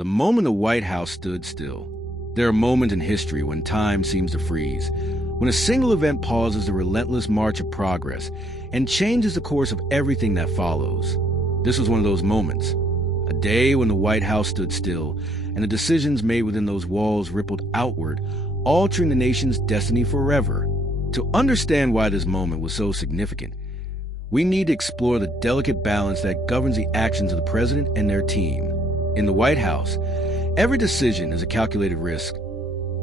The moment the White House stood still. There are moments in history when time seems to freeze, when a single event pauses the relentless march of progress and changes the course of everything that follows. This was one of those moments. A day when the White House stood still and the decisions made within those walls rippled outward, altering the nation's destiny forever. To understand why this moment was so significant, we need to explore the delicate balance that governs the actions of the president and their team. In the White House, every decision is a calculated risk,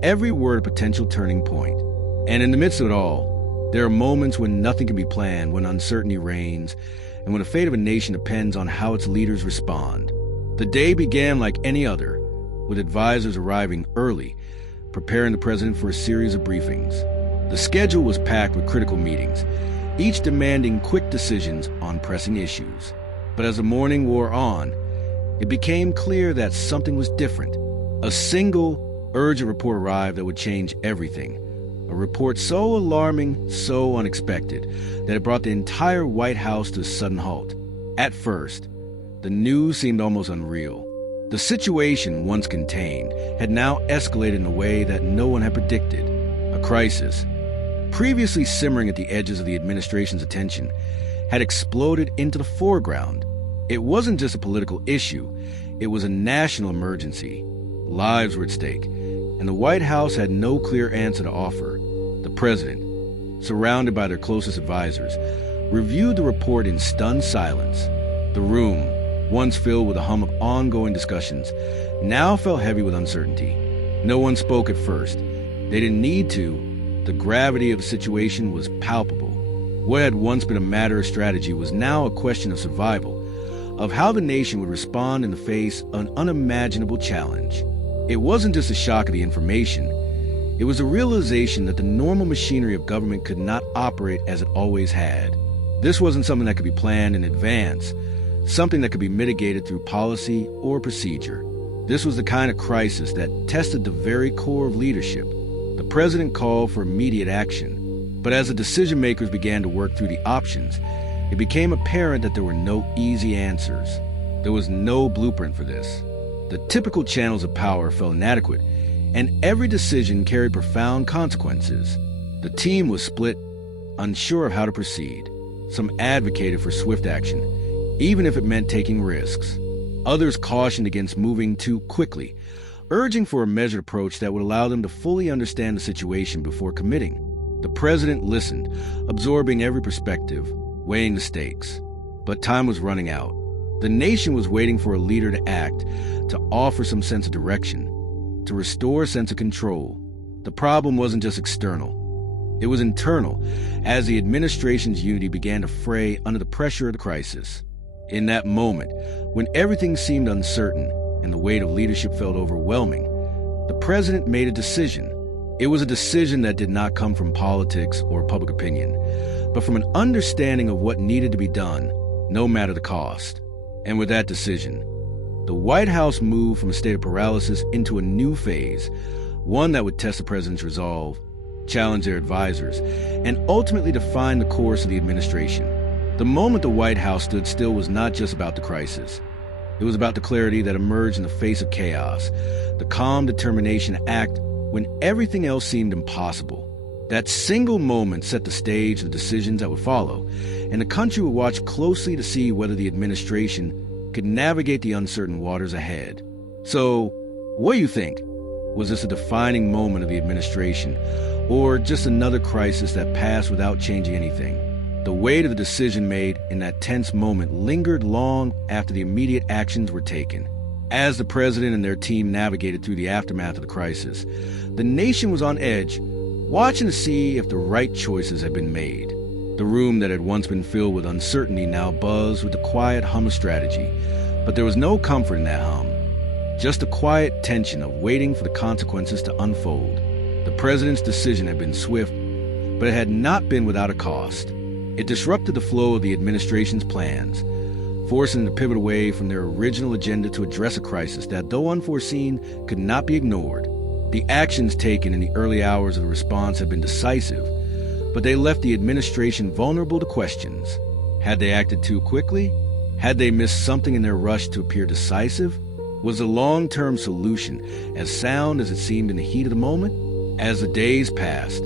every word a potential turning point. And in the midst of it all, there are moments when nothing can be planned, when uncertainty reigns, and when the fate of a nation depends on how its leaders respond. The day began like any other, with advisors arriving early, preparing the president for a series of briefings. The schedule was packed with critical meetings, each demanding quick decisions on pressing issues. But as the morning wore on, it became clear that something was different. A single, urgent report arrived that would change everything. A report so alarming, so unexpected, that it brought the entire White House to a sudden halt. At first, the news seemed almost unreal. The situation, once contained, had now escalated in a way that no one had predicted. A crisis, previously simmering at the edges of the administration's attention, had exploded into the foreground. It wasn't just a political issue, it was a national emergency. Lives were at stake, and the White House had no clear answer to offer. The president, surrounded by their closest advisors, reviewed the report in stunned silence. The room, once filled with a hum of ongoing discussions, now felt heavy with uncertainty. No one spoke at first. They didn't need to. The gravity of the situation was palpable. What had once been a matter of strategy was now a question of survival, of how the nation would respond in the face of an unimaginable challenge. It wasn't just a shock of the information. It was a realization that the normal machinery of government could not operate as it always had. This wasn't something that could be planned in advance, something that could be mitigated through policy or procedure. This was the kind of crisis that tested the very core of leadership. The president called for immediate action. But as the decision makers began to work through the options, it became apparent that there were no easy answers. There was no blueprint for this. The typical channels of power felt inadequate, and every decision carried profound consequences. The team was split, unsure of how to proceed. Some advocated for swift action, even if it meant taking risks. Others cautioned against moving too quickly, urging for a measured approach that would allow them to fully understand the situation before committing. The president listened, absorbing every perspective, weighing the stakes. But time was running out. The nation was waiting for a leader to act, to offer some sense of direction, to restore a sense of control. The problem wasn't just external. It was internal, as the administration's unity began to fray under the pressure of the crisis. In that moment, when everything seemed uncertain and the weight of leadership felt overwhelming, the president made a decision. It was a decision that did not come from politics or public opinion, but from an understanding of what needed to be done, no matter the cost. And with that decision, the White House moved from a state of paralysis into a new phase, one that would test the president's resolve, challenge their advisors, and ultimately define the course of the administration. The moment the White House stood still was not just about the crisis. It was about the clarity that emerged in the face of chaos, the calm determination to act when everything else seemed impossible. That single moment set the stage for the decisions that would follow, and the country would watch closely to see whether the administration could navigate the uncertain waters ahead. So, what do you think? Was this a defining moment of the administration, or just another crisis that passed without changing anything? The weight of the decision made in that tense moment lingered long after the immediate actions were taken. As the president and their team navigated through the aftermath of the crisis, the nation was on edge, watching to see if the right choices had been made. The room that had once been filled with uncertainty now buzzed with the quiet hum of strategy, but there was no comfort in that hum, just the quiet tension of waiting for the consequences to unfold. The president's decision had been swift, but it had not been without a cost. It disrupted the flow of the administration's plans, forcing them to pivot away from their original agenda to address a crisis that, though unforeseen, could not be ignored. The actions taken in the early hours of the response had been decisive, but they left the administration vulnerable to questions. Had they acted too quickly? Had they missed something in their rush to appear decisive? Was the long-term solution as sound as it seemed in the heat of the moment? As the days passed,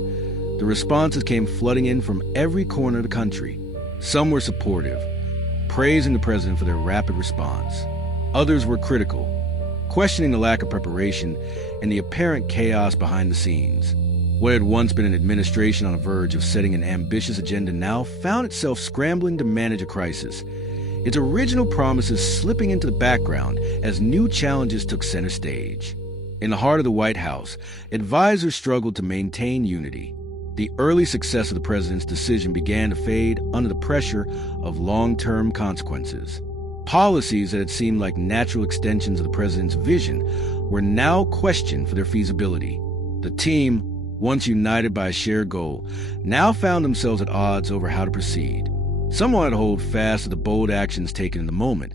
the responses came flooding in from every corner of the country. Some were supportive, praising the president for their rapid response. Others were critical, questioning the lack of preparation and the apparent chaos behind the scenes. What had once been an administration on the verge of setting an ambitious agenda now found itself scrambling to manage a crisis, its original promises slipping into the background as new challenges took center stage. In the heart of the White House, advisors struggled to maintain unity. The early success of the president's decision began to fade under the pressure of long-term consequences. Policies that had seemed like natural extensions of the president's vision were now questioned for their feasibility. The team, once united by a shared goal, now found themselves at odds over how to proceed. Some wanted to hold fast to the bold actions taken in the moment,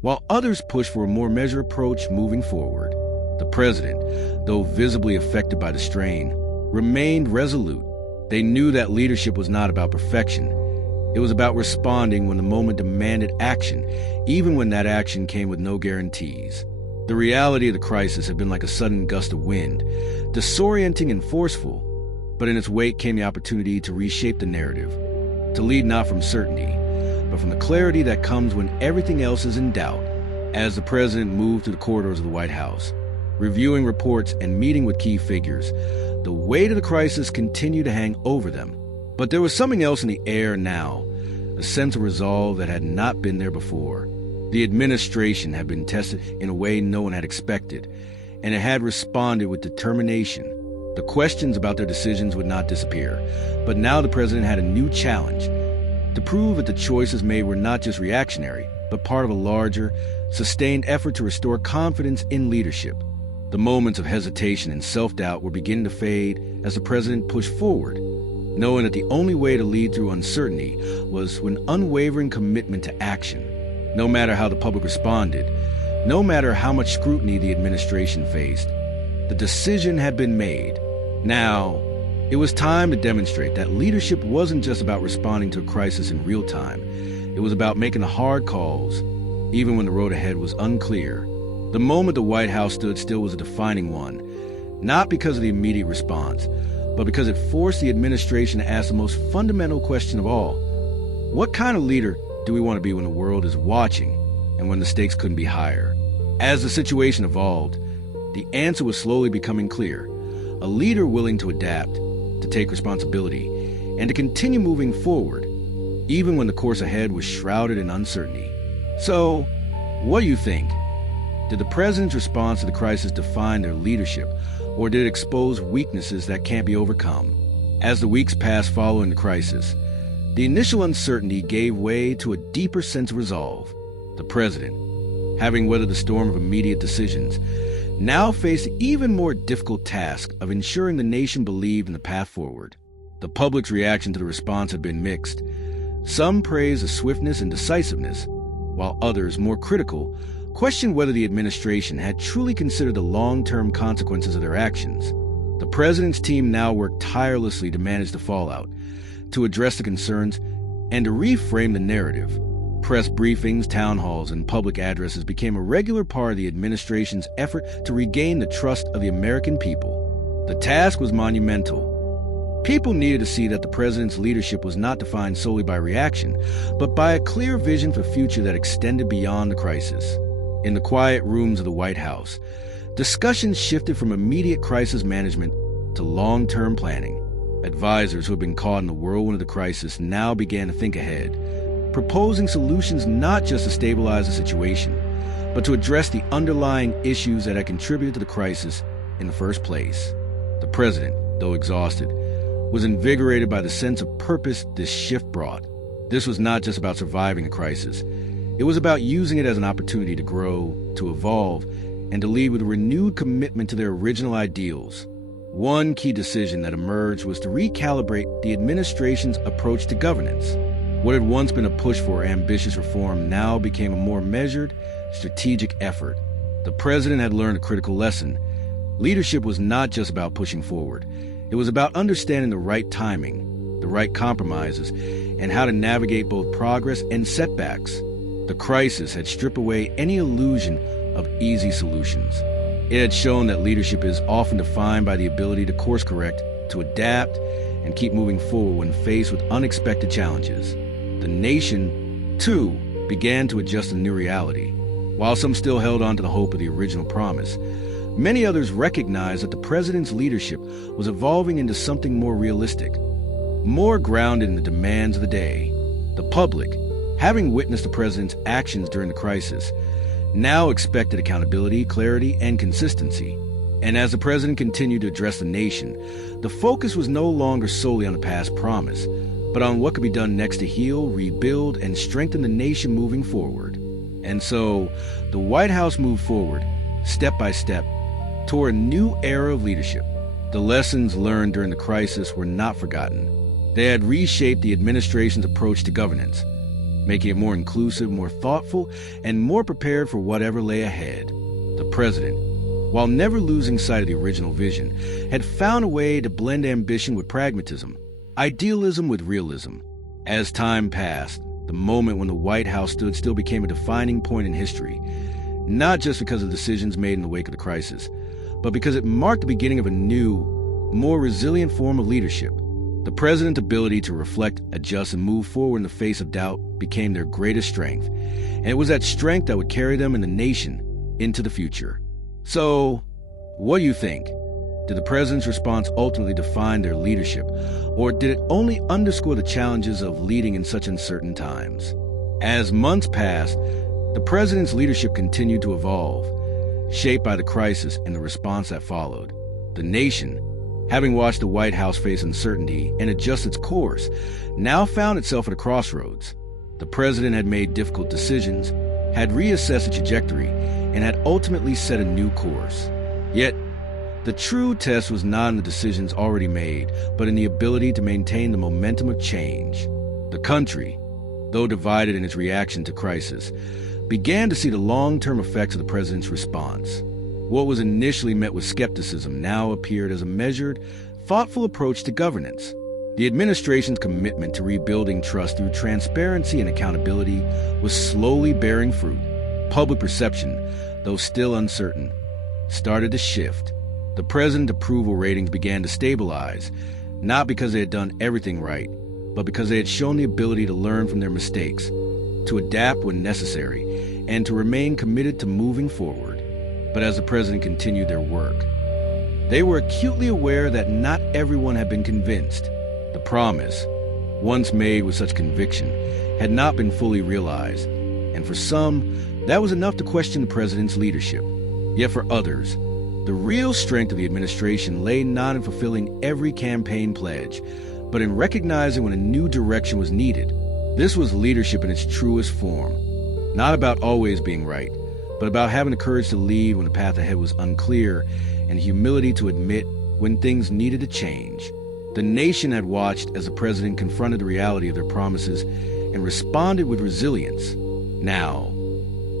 while others pushed for a more measured approach moving forward. The president, though visibly affected by the strain, remained resolute. They knew that leadership was not about perfection. It was about responding when the moment demanded action, even when that action came with no guarantees. The reality of the crisis had been like a sudden gust of wind, disorienting and forceful, but in its wake came the opportunity to reshape the narrative, to lead not from certainty, but from the clarity that comes when everything else is in doubt. As the president moved through the corridors of the White House, reviewing reports and meeting with key figures, the weight of the crisis continued to hang over them. But there was something else in the air now, a sense of resolve that had not been there before. The administration had been tested in a way no one had expected, and it had responded with determination. The questions about their decisions would not disappear, but now the president had a new challenge, to prove that the choices made were not just reactionary, but part of a larger, sustained effort to restore confidence in leadership. The moments of hesitation and self-doubt were beginning to fade as the president pushed forward, knowing that the only way to lead through uncertainty was with unwavering commitment to action. No matter how the public responded, no matter how much scrutiny the administration faced, the decision had been made. Now, it was time to demonstrate that leadership wasn't just about responding to a crisis in real time. It was about making the hard calls, even when the road ahead was unclear. The moment the White House stood still was a defining one, not because of the immediate response, but because it forced the administration to ask the most fundamental question of all. What kind of leader do we want to be when the world is watching and when the stakes couldn't be higher? As the situation evolved, the answer was slowly becoming clear. A leader willing to adapt, to take responsibility, and to continue moving forward, even when the course ahead was shrouded in uncertainty. So, what do you think? Did the president's response to the crisis define their leadership, or did it expose weaknesses that can't be overcome? As the weeks passed following the crisis, the initial uncertainty gave way to a deeper sense of resolve. The president, having weathered the storm of immediate decisions, now faced the even more difficult task of ensuring the nation believed in the path forward. The public's reaction to the response had been mixed. Some praised the swiftness and decisiveness, while others, more critical, questioned whether the administration had truly considered the long-term consequences of their actions. The president's team now worked tirelessly to manage the fallout, to address the concerns, and to reframe the narrative. Press briefings, town halls, and public addresses became a regular part of the administration's effort to regain the trust of the American people. The task was monumental. People needed to see that the president's leadership was not defined solely by reaction, but by a clear vision for the future that extended beyond the crisis. In the quiet rooms of the White House, discussions shifted from immediate crisis management to long-term planning. Advisors who had been caught in the whirlwind of the crisis now began to think ahead, proposing solutions not just to stabilize the situation, but to address the underlying issues that had contributed to the crisis in the first place. The president, though exhausted, was invigorated by the sense of purpose this shift brought. This was not just about surviving a crisis. It was about using it as an opportunity to grow, to evolve, and to lead with a renewed commitment to their original ideals. One key decision that emerged was to recalibrate the administration's approach to governance. What had once been a push for ambitious reform now became a more measured, strategic effort. The president had learned a critical lesson. Leadership was not just about pushing forward. It was about understanding the right timing, the right compromises, and how to navigate both progress and setbacks. The crisis had stripped away any illusion of easy solutions. It had shown that leadership is often defined by the ability to course correct, to adapt, and keep moving forward when faced with unexpected challenges. The nation, too, began to adjust to the new reality. While some still held on to the hope of the original promise, many others recognized that the president's leadership was evolving into something more realistic, more grounded in the demands of the day. The public, having witnessed the president's actions during the crisis, now expected accountability, clarity, and consistency. And as the president continued to address the nation, the focus was no longer solely on the past promise, but on what could be done next to heal, rebuild, and strengthen the nation moving forward. And so, the White House moved forward, step by step, toward a new era of leadership. The lessons learned during the crisis were not forgotten. They had reshaped the administration's approach to governance, making it more inclusive, more thoughtful, and more prepared for whatever lay ahead. The president, while never losing sight of the original vision, had found a way to blend ambition with pragmatism, idealism with realism. As time passed, the moment when the White House stood still became a defining point in history, not just because of decisions made in the wake of the crisis, but because it marked the beginning of a new, more resilient form of leadership. The president's ability to reflect, adjust, and move forward in the face of doubt became their greatest strength, and it was that strength that would carry them and the nation into the future. So, what do you think? Did the president's response ultimately define their leadership, or did it only underscore the challenges of leading in such uncertain times? As months passed, the president's leadership continued to evolve, shaped by the crisis and the response that followed. The nation, having watched the White House face uncertainty and adjust its course, now found itself at a crossroads. The president had made difficult decisions, had reassessed the trajectory, and had ultimately set a new course. Yet, the true test was not in the decisions already made, but in the ability to maintain the momentum of change. The country, though divided in its reaction to crisis, began to see the long-term effects of the president's response. What was initially met with skepticism now appeared as a measured, thoughtful approach to governance. The administration's commitment to rebuilding trust through transparency and accountability was slowly bearing fruit. Public perception, though still uncertain, started to shift. The president's approval ratings began to stabilize, not because they had done everything right, but because they had shown the ability to learn from their mistakes, to adapt when necessary, and to remain committed to moving forward. But as the president continued their work, they were acutely aware that not everyone had been convinced. The promise, once made with such conviction, had not been fully realized, and for some, that was enough to question the president's leadership. Yet for others, the real strength of the administration lay not in fulfilling every campaign pledge, but in recognizing when a new direction was needed. This was leadership in its truest form, not about always being right, but about having the courage to lead when the path ahead was unclear and humility to admit when things needed to change. The nation had watched as the president confronted the reality of their promises and responded with resilience. Now,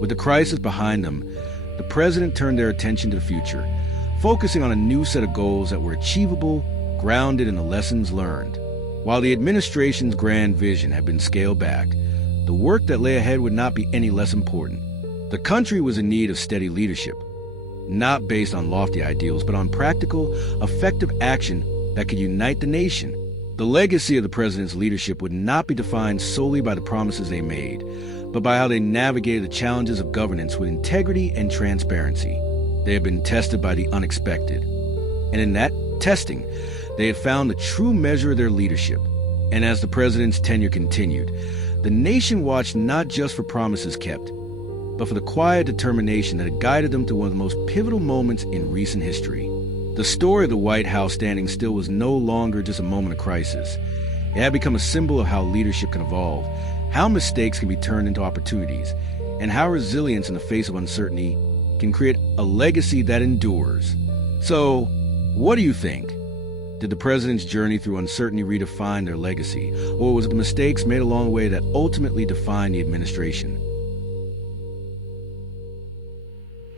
with the crisis behind them, the president turned their attention to the future, focusing on a new set of goals that were achievable, grounded in the lessons learned. While the administration's grand vision had been scaled back, the work that lay ahead would not be any less important. The country was in need of steady leadership, not based on lofty ideals, but on practical, effective action that could unite the nation. The legacy of the president's leadership would not be defined solely by the promises they made, but by how they navigated the challenges of governance with integrity and transparency. They had been tested by the unexpected, and in that testing, they had found the true measure of their leadership. And as the president's tenure continued, the nation watched not just for promises kept, but for the quiet determination that had guided them to one of the most pivotal moments in recent history. The story of the White House standing still was no longer just a moment of crisis. It had become a symbol of how leadership can evolve, how mistakes can be turned into opportunities, and how resilience in the face of uncertainty can create a legacy that endures. So, what do you think? Did the president's journey through uncertainty redefine their legacy, or was it the mistakes made along the way that ultimately defined the administration?